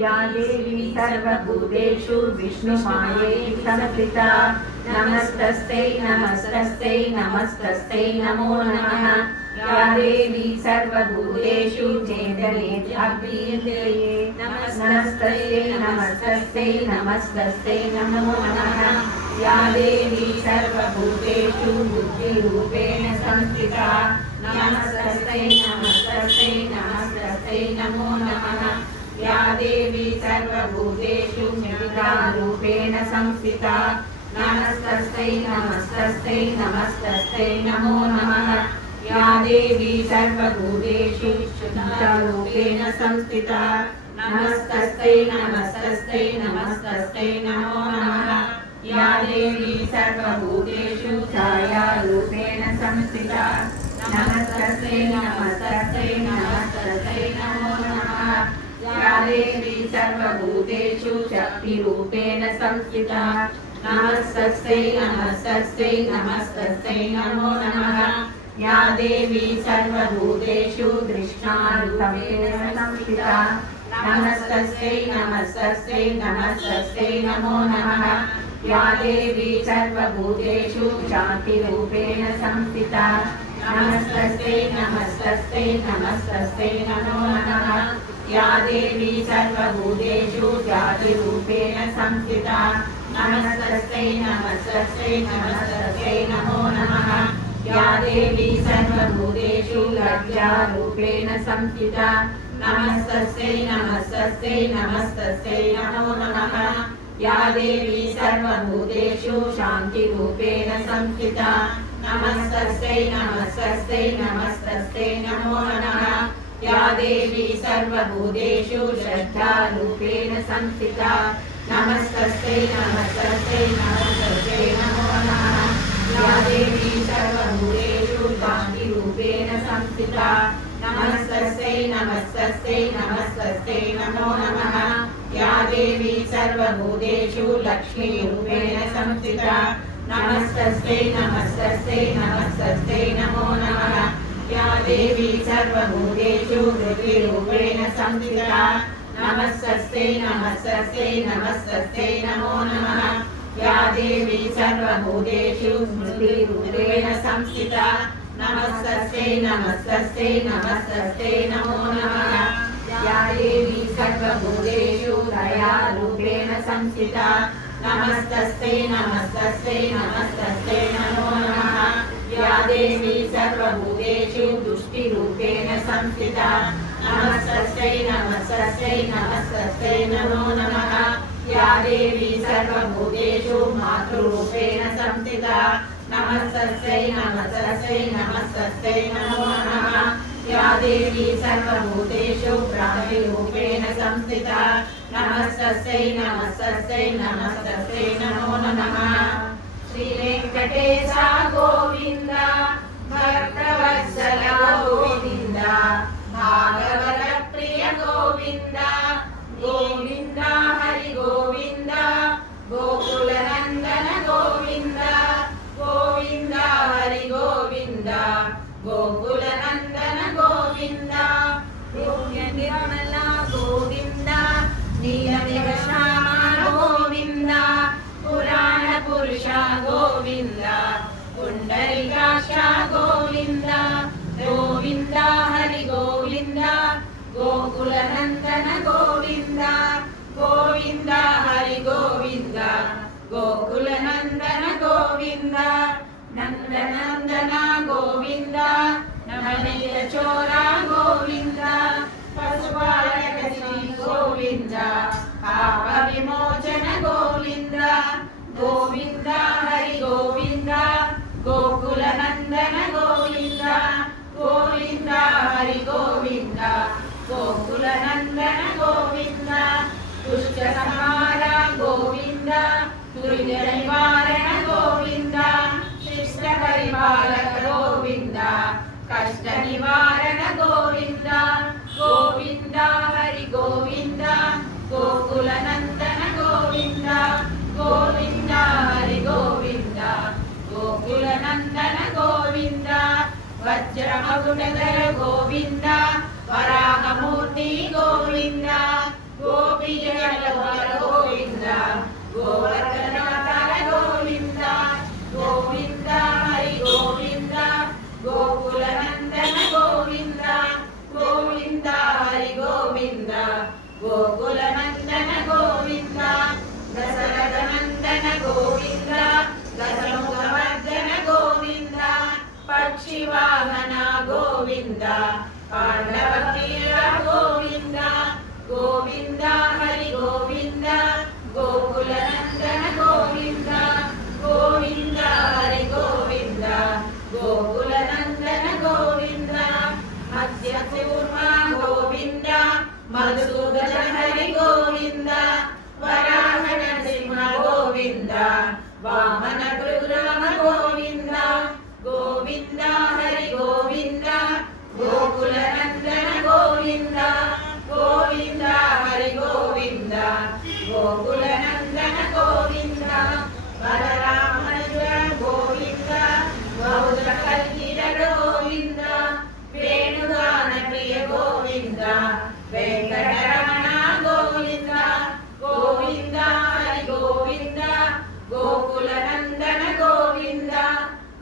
या देवी सर्वभूतेषु विष्णुमायेति संस्थिता नमस्तस्यै नमस्तस्यै नमस्तस्यै नमो नमः या देवी सर्वभूतेषु चेतनेत्याभ्यन्तरे नमस्तस्यै नमस्तस्यै नमस्तस्यै नमो नमः या देवी सर्वभूतेषु बुद्धिरूपेण संस्थिता नमस्तस्यै नमस्तस्यै नमस्तस्यै नमो नमः या देवी सर्वभूतेषु चिदारूपेण संस्थिता नमस्तस्यै नमस्तस्यै नमस्तस्यै नमो नमः या देवी सर्वभूतेषु शुद्धरूपेण संस्थिता नमस्तस्यै नमस्तस्यै नमस्तस्यै नमो नमः या देवी सर्वभूतेषु छायारूपेण संस्थिता नमस्तस्यै नमस्तस्यै नमस्तस्यै नमो नमः या देवी सर्वभूतेषु शक्तिरूपेण संस्थिता नमस्तस्यै नमस्तस्यै नमस्तस्यै नमो नमः या देवी सर्वभूतेषु दृष्टारूपेण संस्थिता नमस्तस्यै नमस्तस्यै नमस्तस्यै नमो नमः या देवी सर्वभूतेषु शान्तिरूपेण संस्थिता नमस्तस्यै नमस्तस्यै नमस्तस्यै नमो नमः या देवी सर्वभूतेषु जातिरूपेण संस्थिता नमस्तस्यै नमस्तस्यै नमस्तस्यै नमो नमः या देवी सर्वभूतेषु लज्जारूपेण संस्थिता नमस्तस्यै नमस्तस्यै नमस्तस्यै नमो नमः या देवी सर्वभूतेषु शान्तिरूपेण संस्थिता नमस्तस्यै नमस्तस्यै नमस्तस्यै नमो नमः या देवी सर्वभूतेषु श्रद्धारूपेण संस्थिता नमस्तस्यै नमस्तस्यै नमस्तस्यै नमो नमः या देवी सर्वभूतेषु शान्तिरूपेण संस्थिता नमस्तस्यै नमस्तस्यै नमस्तस्यै नमो नमः या देवी सर्वभूतेषु लक्ष्मीरूपेण संस्थिता नमस्तस्यै नमस्तस्यै नमस्तस्यै नमो नमः या देवी सर्वभूतेषु पृथ्वीरूपेण संस्थिता नमस्तस्यै नमस्तस्यै नमस्तस्यै नमो नमः या देवी सर्वभूतेषु स्मृतिरूपेण संस्थिता नमस्तस्यै नमस्तस्यै नमस्तस्यै नमो नमः या देवी सर्वभूतेषु दयारूपेण संस्थिता नमस्तस्यै नमस्तस्यै नमस्तस्यै नमो नमः या देवी सर्वभूतेषु तुष्टिरूपेण संस्थिता नमस्तस्यै नमस्तस्यै नमस्तस्यै नमो नमः या देवी सर्वभूतेषु मातृरूपेण संस्थिता नमस्तस्यै नमस्तस्यै नमस्तस्यै नमो नमः या देवी सर्वभूतेषु प्राणिरूपेण संस्थिता नमस्तस्यै नमस्तस्यै नमस्तस्यै नमो नमः श्री वेंकटेश गोविंद भक्तवत्सल गोविंद भागवत प्रिय गोविंद गोविंद हरि गोविंद गोकुल नंदन गोविंद गोविंद हरि गोविंद गोकुल नंदन गोविंद पुण्य निर्मल गोविंद नीलमेघ श्याम गोविंद पुराण पुरुष गोविंद पुंडरीकाक्ष गोविंद गोविंद हरि गोविंद गोकुल नंदन गोविंद गोविंद हरि गोविंद गोकुल नंदन गोविंद नंदनंदन गोविंद नवनीत चोर गोविंद पशुपालक श्री गोविंद पाप विमोचन गोविंद गोविंद हरि गोविंद गोकुल नंदन गोविंद गोविंद हरि गोविंद गोकुल नंदन गोविंद दुष्ट संहार गोविंद दुर्जन निवारण गोविंद शिष्ट परिपालक गोविंद कष्ट निवारण गोविंद गोविंद हरि गोविंद गोकुल नंदन गोविंद गोविंद हरि गोविंद गोकुल नंदन गोविंद वज्र मकुटधर गोविंद वराहमूर्ति गोविंद गोपी गोकुलनन्दन गोविन्द दशरथनन्दन गोविन्द दशमुखवर्धन गोविन्द पक्षिवाहन गोविन्द पाण्डवप्रिय गोविन्द गोविन्द हरि गोविन्द गोकुलनन्दन गोविन्द गोविन्द हरि गोविन्द गोकुलनन्दन गोविन्द मत्स्यकूर्म गोविन्द मधुसूदन हरि गोविन्द वराह नरसिंह गोविन्द वामन कृष्ण गोविन्द गोविन्द हरि गोविन्द गोकुलनन्दन गोविन्द गोविन्द हरि गोविन्द गोकुलनन्दन गोविन्द बलरामचन्द्र गोविन्द गौरकल्किर गोविन्द वेणुगान प्रिय गोविन्द वेंकटरमण गोविन्द गोविन्द हरि गोविन्द गोकुलनन्दन गोविन्द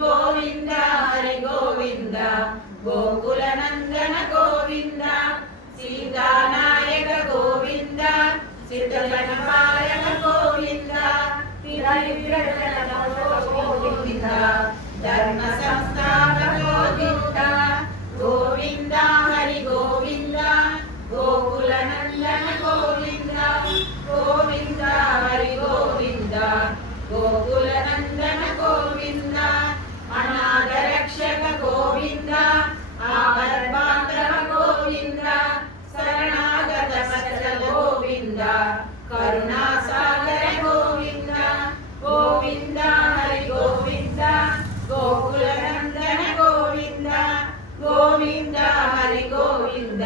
गोविन्द हरि गोविन्द गोकुलनन्दन गोविन्द सीतानायक गोविन्द सिद्धजनपालक गोविन्द गोविन्द धर्म संस्थापक गोविन्द गोविन्द हरि गोविन्द गोकुलनन्दन गोविन्द गोविन्द हरि गोविन्द गोकुलनन्दन गोविन्द अनाथरक्षक गोविन्द आपद्बान्धव गोविन्द शरणागत वत्सल गोविन्द करुणासागर गोविन्द गोविन्द हरि गोविन्द गोकुलनन्दन गोविन्द गोविन्द हरि गोविन्द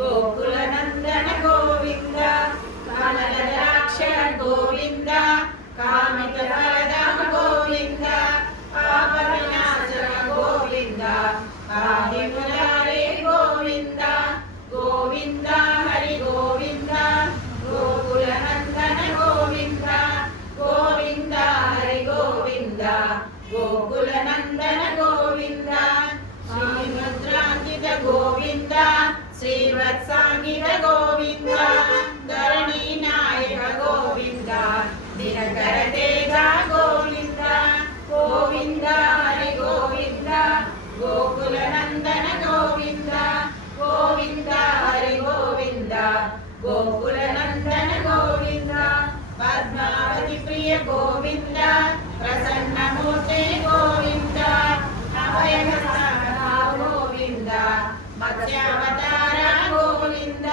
गोकुलनन्दन गोविन्द कमलद्राक्ष गोविन्द कामितफलद गोविन्द पापविनाशक गोविन्द पाहि मुरारे गोविन्द गोविन्द हरि गोविन्द गोकुलनन्दन गोविन्द गोविन्द हरि गोविन्द गोकुलनन्दन गोविन्द श्रीमुद्राङ्कित गोविन्द श्रीवत्साङ्कित गोविन्द धरणीनायक गोविन्द दिनकर तेज गोविन्द गोविन्द हरि गोविन्द गोकुलनन्दन गोविन्द गोविन्द हरि गोविन्द गोकुलनन्दन गोविन्द पद्मावती प्रिय गोविन्द प्रसन्नमूर्ते गोविन्द अभयहस्ता गोविन्द मत्स्यावतार गोविन्द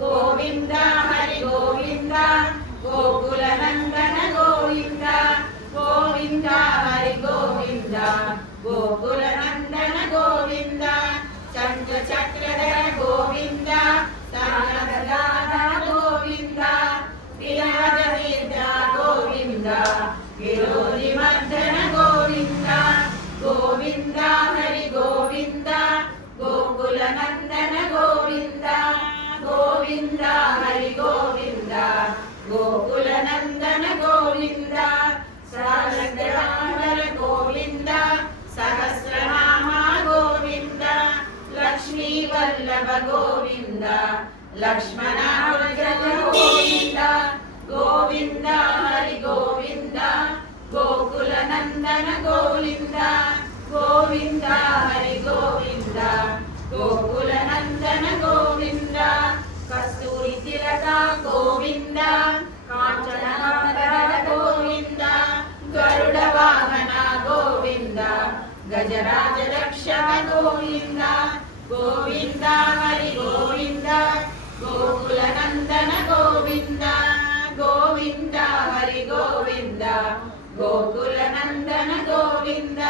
गोविन्द हरि गोविन्द गोकुलनन्दन गोविन्द गोविन्द हरि गोविन्द गोकुलनन्दन गोविन्द शङ्खचक्रधर गोविन्द सर्वगदाधर गोविन्द विराजतीर्थ गोविन्द विरोधिमर्दन गोविन्द गोविन्द हरि गोविन्द गोकुलनन्दन गोविन्द गोविन्द हरि गोविन्द गोकुलनन्दन गोविन्द सहस्रनाम गोविन्द सहस्रनाम गोविन्द लक्ष्मी वल्लभ गोविन्द लक्ष्मण गोविन्द गोविन्द हरि गोविन्द गोकुलनन्दन गोविन्द गोविन्द हरि गोविन्द गोकुलनन्दन गोविन्द कस्तूरी तिलक गोविन्द काञ्चनगन्धर गोविन्द गरुड वाहन गोविन्द गजराज रक्षक गोविन्द गोविन्द हरि गोविन्द गोकुलनन्दन गोविन्द गोविन्द हरि गोविन्द गोकुलनन्दन गोविन्द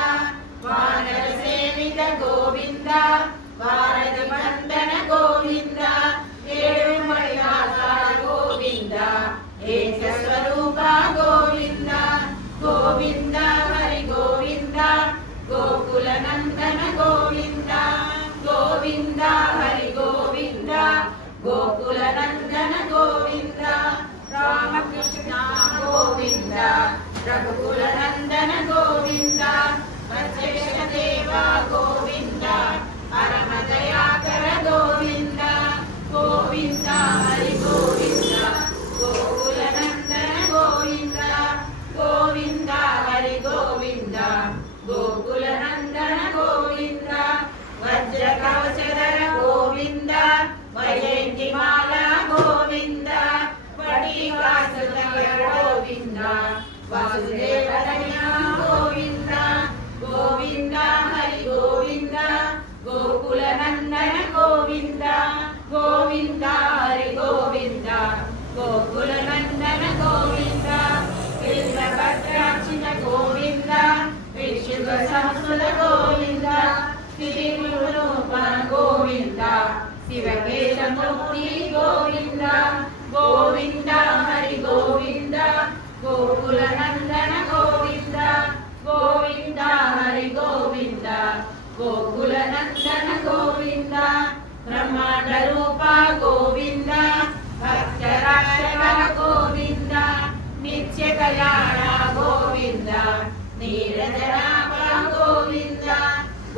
वानर सेवित गोविन्द वारधि वन्दन गोविन्द गोविन्द एक स्वरूप गोविन्द गोविन्द हरि गोविन्द गोकुलनन्दन गोविन्द गोविन्द हरि गोविन्द गोकुलनन्दन गोविन्द रामकृष्ण गोविन्द रघुकुलनन्दन गोविन्द वज्रेशदेव गोविन्द परमदयाकर गोविन्द गोविन्द हरि మూర్తి గోవింద గోవింద హరి గోవింద గోకుల నందన గోవింద గోవింద హరి గోవింద గోకుల నందన గోవింద బ్రహ్మాండ రూప గోవింద భక్తరాక్షక గోవింద నిత్య కళ్యాణ గోవింద నీరజనాభ గోవింద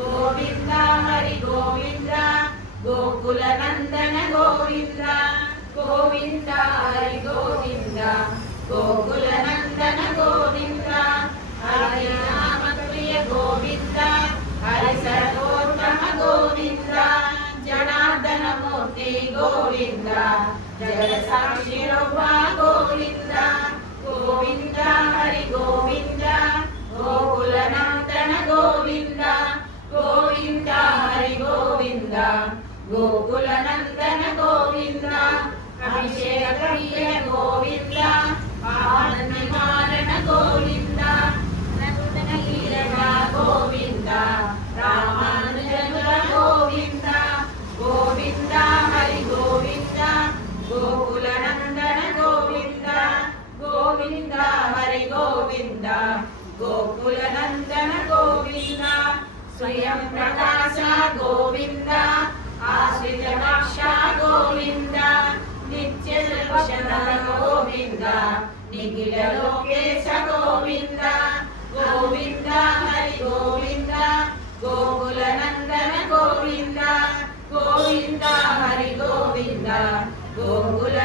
గోవింద హరి గోవింద గోకుల నందన గోవింద గోవింద హరి గోవింద గోకుల నందన గోవింద హరి నామ ప్రియ గోవింద హరి సర్వోత్తమ గోవింద జనార్దన మూర్తి గోవింద జగ సాక్షి రూప గోవింద గోవింద హరి గోవింద గోకుల నందన గోవింద గోవింద హరి గోవింద గోకుల నందన గోవింద అభిషేక ప్రియ గోవింద ఆనంద నివారణ గోవింద నందన లీల గోవింద రామానుజనుల గోవింద గోవింద హరి గోవింద గోకుల నందన గోవింద గోవింద హరి గోవింద గోకుల నందన గోవింద స్వయం ప్రకాశ గోవింద ఆశ్రిత రక్ష గోవింద నిత్య దర్శన గోవింద నిఖిల లోకేశ గోవింద గోవింద హరి గోవింద గోకుల నందన గోవింద గోవింద హరి గోవింద గోకుల